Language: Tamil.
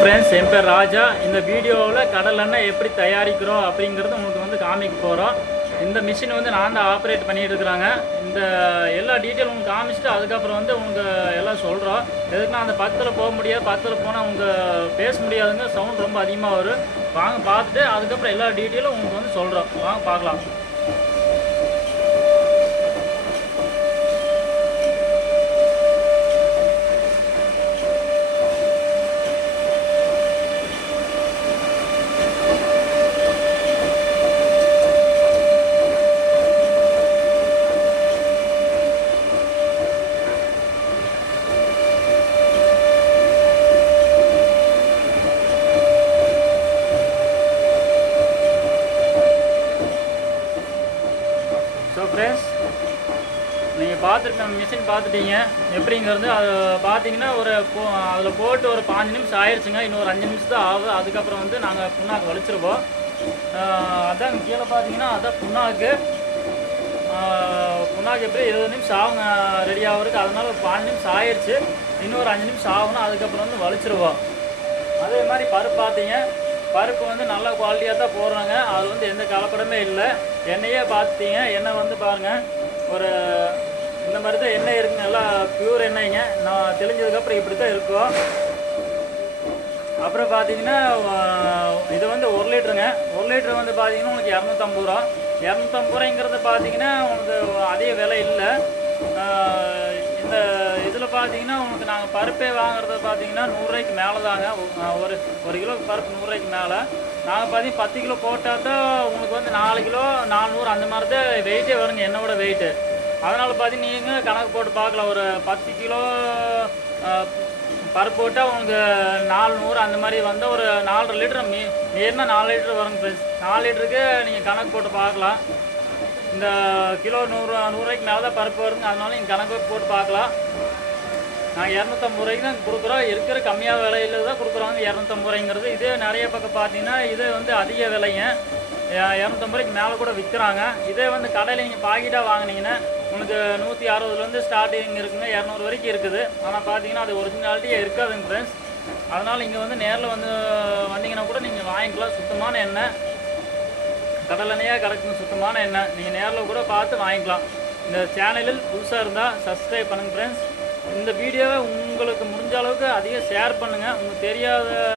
ஃப்ரெண்ட்ஸ், என் பேர் ராஜா. இந்த வீடியோவில் கடல் எண்ணெய் எப்படி தயாரிக்கிறோம் அப்படிங்கிறது உங்களுக்கு வந்து காமிக்க போகிறோம். இந்த மிஷின் வந்து நான் தான் ஆப்ரேட் பண்ணிகிட்டு இருக்கிறாங்க. இந்த எல்லா டீட்டெயில் உங்களுக்கு காமிச்சிட்டு அதுக்கப்புறம் வந்து உங்களுக்கு எல்லாம் சொல்கிறோம். எதுக்குன்னா அந்த பக்கத்தில் போக முடியாது, பக்கத்தில் போனால் அவங்க பேச முடியாதுங்க, சவுண்ட் ரொம்ப அதிகமாக வரும். வாங்க பார்த்துட்டு அதுக்கப்புறம் எல்லா டீட்டெயிலும் உங்களுக்கு வந்து சொல்கிறோம். வாங்க பார்க்கலாம். ஸோ ஃப்ரெண்ட்ஸ், நீங்கள் பார்த்துருக்க மிஷின் பார்த்துட்டீங்க எப்படிங்கிறது. அது பார்த்தீங்கன்னா அதில் போட்டு ஒரு 5 நிமிஷம் ஆயிடுச்சுங்க. இன்னும் ஒரு 5 நிமிஷம் தான் ஆகுது. அதுக்கப்புறம் வந்து நாங்கள் புண்ணாக்கு வலிச்சிருவோம். அதான் கீழே பார்த்தீங்கன்னா அதான் புண்ணாக்கு எப்படி 20 நிமிஷம் ஆகுங்க ரெடி ஆகிறதுக்கு. அதனால ஒரு 5 நிமிஷம் ஆயிடுச்சு. இன்னும் ஒரு 5 நிமிஷம் ஆகணும். அதுக்கப்புறம் வந்து வலிச்சிருவோம். அதே மாதிரி பருப்பு பார்த்தீங்க, பருப்பு வந்து நல்ல குவாலிட்டியாக தான் போடுறாங்க. அது வந்து எந்த கலப்படமே இல்லை. எண்ணெயே பார்த்துட்டீங்க, எண்ணெய் வந்து பாருங்கள், ஒரு இந்த மாதிரி தான் எண்ணெய் இருக்குங்க. நல்லா பியூர் எண்ணெய்ங்க. நான் தெளிஞ்சதுக்கப்புறம் இப்படி தான் இருக்கும். அப்புறம் பார்த்தீங்கன்னா இது வந்து 1 லிட்டருங்க. 1 லிட்டரு வந்து பார்த்தீங்கன்னா உங்களுக்கு 250 ரூபா. 250 ரூபாய்ங்கிறது பார்த்தீங்கன்னா உங்களுக்கு அதிக விலை இல்லை. இந்த இதில் பார்த்தீங்கன்னா உங்களுக்கு நாங்கள் பருப்பே வாங்குறது பார்த்தீங்கன்னா 100 ரூபாய்க்கு மேலே தாங்க. ஒரு கிலோ பருப்பு 100 ரூபாய்க்கு மேலே. நாங்கள் பார்த்தீங்கன்னா 10 கிலோ போட்டால் தான் உங்களுக்கு வந்து 4 கிலோ 400 அந்த மாதிரி தான் வெயிட்டே வருங்க, என்னோட வெயிட்டு. அதனால் பார்த்தீங்கன்னா நீங்கள் கணக்கு போட்டு பார்க்கலாம். ஒரு 10 கிலோ பருப்பு போட்டால் உங்களுக்கு 400 அந்த மாதிரி வந்தால் ஒரு 4.5 லிட்டர் மீறினா 4 லிட்டர் வருங்க ஃப்ரெண்ட்ஸ். 4 லிட்டருக்கு நீங்கள் கணக்கு போட்டு பார்க்கலாம். இந்த கிலோ 100 ரூபாய்க்கு மேலே தான் பருப்பு வருங்க. அதனால நீங்கள் கணக்கு போட்டு பார்க்கலாம். நாங்கள் 250 ரூபாய்க்கு தான் கொடுக்குறோம். இருக்கிற கம்மியாக விலையில் தான் கொடுக்குறோங்க 250 ரூபாய்ங்கிறது. இதே நிறைய பக்கம் பார்த்தீங்கன்னா இதே வந்து அதிக விலைங்க. 250 ரூபாய்க்கு மேலே கூட விற்கிறாங்க. இதே வந்து கடையில் நீங்கள் பாக்கெட்டாக வாங்கினீங்கன்னா உங்களுக்கு 160லேருந்து ஸ்டார்டிங் இருக்குங்க, 200 வரைக்கும் இருக்குது. ஆனால் பார்த்தீங்கன்னா அது ஒரிஜினாலிட்டியே இருக்காதுங்க ஃப்ரெண்ட்ஸ். அதனால் இங்கே வந்து நேரில் வந்தீங்கன்னா கூட நீங்கள் வாங்கிக்கலாம். சுத்தமான எண்ணெய், கடல் எண்ணெயாக கிடக்குங்க, சுத்தமான எண்ணெய். நீங்கள் நேரில் கூட பார்த்து வாங்கிக்கலாம். இந்த சேனலில் புதுசாக இருந்தால் சப்ஸ்கிரைப் பண்ணுங்கள் ஃப்ரெண்ட்ஸ். இந்த வீடியோவை உங்களுக்கு முடிஞ்ச அளவுக்கு அதிகம் ஷேர் பண்ணுங்கள். உங்களுக்கு தெரியாத